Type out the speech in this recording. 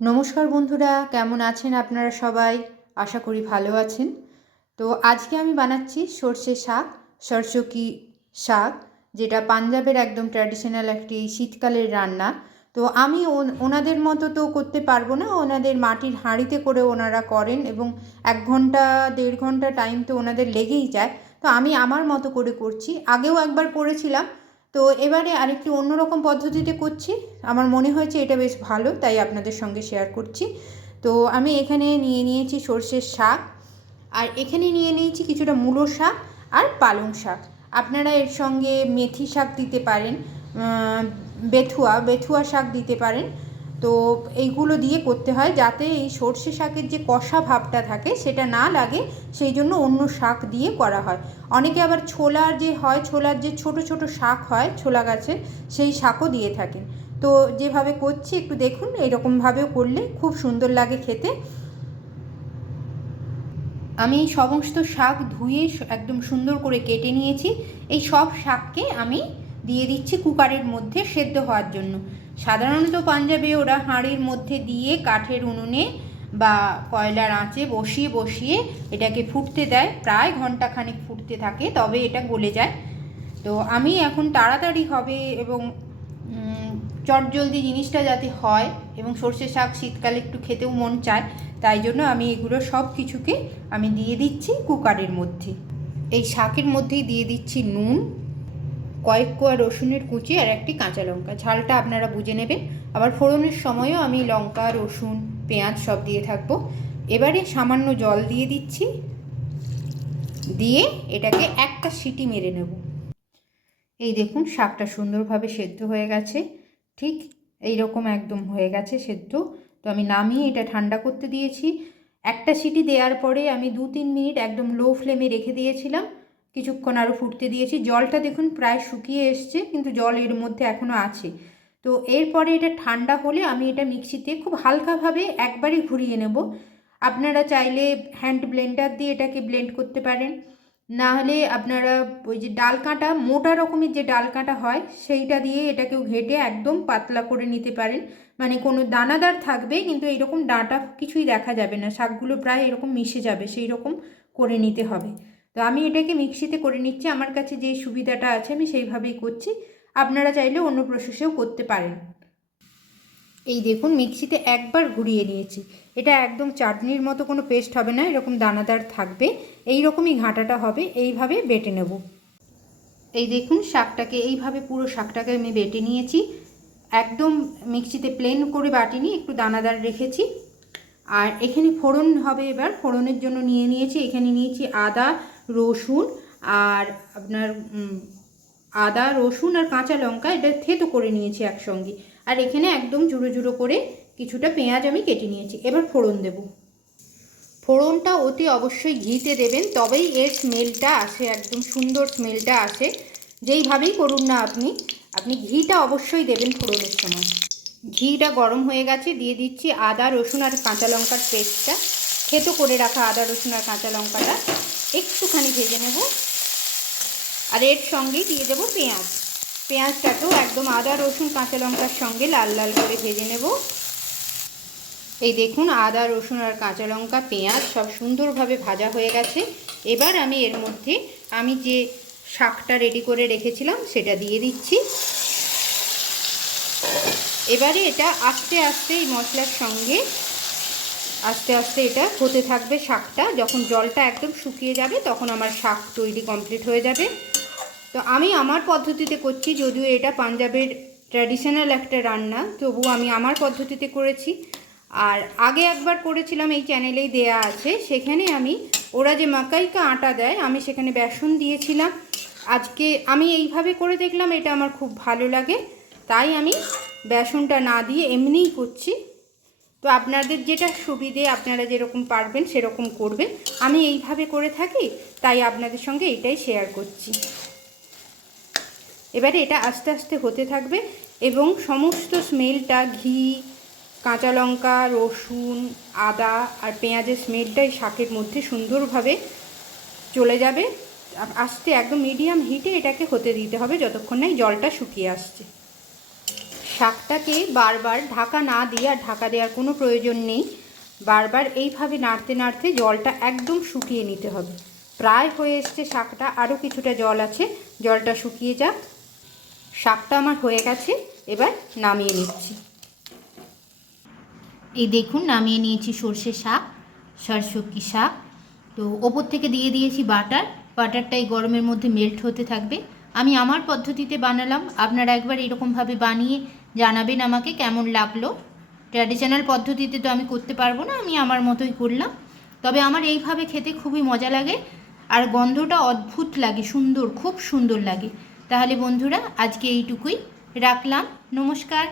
নমস্কার বন্ধুরা, কেমন আছেন আপনারা সবাই? আশা করি ভালো আছেন। তো আজকে আমি বানাচ্ছি সর্ষে শাক সরষো কি শাক, যেটা পাঞ্জাবের একদম ট্র্যাডিশনাল একটি শীতকালের রান্না। তো আমি ওনাদের মতো তো করতে পারব না, ওনাদের মাটির হাঁড়িতে করে ওনারা করেন এবং এক ঘণ্টা, দেড় ঘণ্টা টাইম তো ওনাদের লেগেই যায়। তো আমি আমার মতো করে করছি। আগেও একবার করেছিলাম তো এবারে আরেকটি অন্যরকম পদ্ধতিতে করছি। আমার মনে হয়েছে এটা বেশ ভালো, তাই আপনাদের সঙ্গে শেয়ার করছি। তো আমি এখানে নিয়ে নিয়েছি সর্ষের শাক, আর এখানে নিয়ে নিয়েছি কিছুটা মূলো শাক আর পালং শাক। আপনারা এর সঙ্গে মেথি শাক দিতে পারেন বেথুয়া বেথুয়া শাক দিতে পারেন। তো এইগুলো দিয়ে করতে হয় যাতে এই সর্ষে শাকের যে কষা ভাবটা থাকে সেটা না লাগে, সেই জন্য অন্য শাক দিয়ে করা হয়। অনেকে আবার ছোলার যে হয়, ছোলার যে ছোট ছোট শাক হয়, ছোলা গাছের, সেই শাকও দিয়ে থাকেন। তো যেভাবে করছি, একটু দেখুন, এরকমভাবেও করলে খুব সুন্দর লাগে খেতে। আমি সমস্ত শাক ধুয়ে একদম সুন্দর করে কেটে নিয়েছি। এই সব শাককে আমি দিয়ে দিচ্ছি কুকারের মধ্যে সেদ্ধ হওয়ার জন্য। সাধারণত পাঞ্জাবে ওরা হাঁড়ির মধ্যে দিয়ে কাঠের উনুনে বা কয়লার আঁচে বসিয়ে বসিয়ে এটাকে ফুটতে দেয়। প্রায় ঘন্টাখানেক ফুটতে থাকে, তবে এটা গলে যায়। তো আমি এখন তাড়াতাড়ি হবে এবং চটজলদি জিনিসটা যাতে হয় এবং সর্ষে শাক শীতকালে একটু খেতেও মন চায়, তাই জন্য আমি এগুলো সব কিছুকে আমি দিয়ে দিচ্ছি কুকারের মধ্যে। এই শাকের মধ্যেই দিয়ে দিচ্ছি নুন কয়েক কোয়া রসুনের কুচি আর একটি কাঁচা লঙ্কা। ঝালটা আপনারা বুঝে নেবেন। আবার ফোড়নের সময়ও আমি লঙ্কা, রসুন, পেঁয়াজ সব দিয়ে থাকব। এবারে সামান্য জল দিয়ে দিচ্ছি। দিয়ে এটাকে একটা সিটি মেরে নেব। এই দেখুন, শাকটা সুন্দরভাবে সেদ্ধ হয়ে গেছে। ঠিক এই রকম একদম হয়ে গেছে সেদ্ধ। তো আমি নামিয়ে এটা ঠান্ডা করতে দিয়েছি। একটা সিটি দেওয়ার পরে আমি দু তিন মিনিট একদম লো ফ্লেমে রেখে দিয়েছিলাম। কিছুক্ষণ আরও ফুটতে দিয়েছি। জলটা দেখুন প্রায় শুকিয়ে এসছে, কিন্তু জল এর মধ্যে এখনও আছে। তো এরপরে এটা ঠান্ডা হলে আমি এটা মিক্সিতে খুব হালকাভাবে একবারই ঘুরিয়ে নেব। আপনারা চাইলে হ্যান্ড ব্লেন্ডার দিয়ে এটাকে ব্লেন্ড করতে পারেন। না হলে আপনারা ওই যে ডাল কাঁটা, মোটা রকমের যে ডাল কাঁটা হয়, সেইটা দিয়ে এটাকেও ঘেটে একদম পাতলা করে নিতে পারেন। মানে কোনো দানাদার থাকবে, কিন্তু এইরকম ডাঁটা কিছুই দেখা যাবে না। শাকগুলো প্রায় এরকম মিশে যাবে সেই রকম করে নিতে হবে। তো আমি এটাকে মিক্সিতে করে নিচ্ছি। আমার কাছে যে সুবিধাটা আছে আমি সেইভাবেই করছি। আপনারা চাইলে অন্য প্রসেসেও করতে পারেন। এই দেখুন, মিক্সিতে একবার ঘুরিয়ে নিয়েছি। এটা একদম চাটনির মতো কোনো পেস্ট হবে না, এরকম দানাদার থাকবে। এই রকমই ঘাঁটাটা হবে, এইভাবে বেটে নেব। এই দেখুন, শাকটাকে এইভাবে পুরো শাকটাকে আমি বেটে নিয়েছি। একদম মিক্সিতে প্লেন করে বাটিনি, একটু দানাদার রেখেছি। আর এখানে ফোড়ন হবে এবার। ফোড়নের জন্য নিয়ে নিয়েছি। এখানে নিয়েছি আদা রসুন আর আপনার আদা, রসুন আর কাঁচা লঙ্কা এটা থেতো করে নিয়েছি একসঙ্গে। আর এখানে একদম জুড়ো জুড়ো করে কিছুটা পেঁয়াজ আমি কেটে নিয়েছি। এবার ফোড়ন দেব। ফোড়নটা অতি অবশ্যই ঘিতে দেবেন, তবেই এর স্মেলটা আসে, একদম সুন্দর স্মেলটা আসে। যেইভাবেই করুন না আপনি আপনি ঘিটা অবশ্যই দেবেন ফোড়নের সময়। ঘিটা গরম হয়ে গেছে, দিয়ে দিচ্ছি আদা, রসুন আর কাঁচা লঙ্কার পেস্টটা। থেতো করে রাখা আদা, রসুন আর কাঁচা লঙ্কাটা একটুখানি ভেজে নেব। আর এর সঙ্গেই দিয়ে দেবো পেঁয়াজ। পেঁয়াজটাকেও একদম আদা, রসুন, কাঁচা লঙ্কার সঙ্গে লাল লাল করে ভেজে নেব। এই দেখুন, আদা, রসুন আর কাঁচা লঙ্কা, পেঁয়াজ সব সুন্দরভাবে ভাজা হয়ে গেছে। এবার আমি এর মধ্যে আমি যে শাকটা রেডি করে রেখেছিলাম, সেটা দিয়ে দিচ্ছি। এবারে এটা আস্তে আস্তে এই মশলার সঙ্গে আস্তে আস্তে এটা হতে থাকবে শাকটা। যখন জলটা একদম শুকিয়ে যাবে, তখন আমার শাক তৈরি কমপ্লিট হয়ে যাবে। তো আমি আমার পদ্ধতিতে করছি, যদিও এটা পাঞ্জাবের ট্র্যাডিশনাল একটা রান্না তবু আমি আমার পদ্ধতিতে করেছি। আর আগে একবার করেছিলাম, এই চ্যানেলেই দেয়া আছে। সেখানে আমি, ওরা যে মাকাইকা আটা দেয়, আমি সেখানে বেসন দিয়েছিলাম। আজকে আমি এইভাবে করে দেখলাম, এটা আমার খুব ভালো লাগে। তাই আমি বেসনটা না দিয়ে এমনিই করছি। তো আপনাদের যেটা সুবিধে আপনারা যেরকম পারবেন সেরকম করবেন। আমি এইভাবে করে থাকি, তাই আপনাদের সঙ্গে এটাই শেয়ার করছি। এবারে এটা আস্তে আস্তে হতে থাকবে এবং সমস্ত স্মেলটা ঘি, কাঁচা লঙ্কা, রসুন, আদা আর পেঁয়াজের স্মেলটা এই শাকের মধ্যে সুন্দরভাবে চলে যাবে। আস্তে একদম মিডিয়াম হিটে এটাকে হতে দিতে হবে, যতক্ষণ না জলটা শুকিয়ে আসছে। শাকটাকে বারবার ঢাকা না দিয়ে আর ঢাকা দেওয়ার কোনো প্রয়োজন নেই। বারবার এইভাবে নাড়তে নাড়তে জলটা একদম শুকিয়ে নিতে হবে। প্রায় হয়ে এসছে শাকটা আরও কিছুটা জল আছে। জলটা শুকিয়ে যাক। শাকটা আমার হয়ে গেছে, এবার নামিয়ে নিচ্ছি। এই দেখুন, নামিয়ে নিয়েছি সর্ষে শাক সরষকি শাক। তো ওপর থেকে দিয়ে দিয়েছি বাটার। বাটারটা এই গরমের মধ্যে মেল্ট হতে থাকবে। আমি আমার পদ্ধতিতে বানালাম। আপনারা একবার এরকমভাবে বানিয়ে জানাবেন আমাকে কেমন লাগল। ট্র্যাডিশনাল পদ্ধতিতে তো আমি করতে পারব না, আমি আমার মতোই করলাম। তবে আমার এইভাবে খেতে খুবই মজা লাগে আর গন্ধটা অদ্ভুত লাগে, সুন্দর, খুব সুন্দর লাগে। তাহলে বন্ধুরা, আজকে এইটুকুই। রাখলাম, নমস্কার।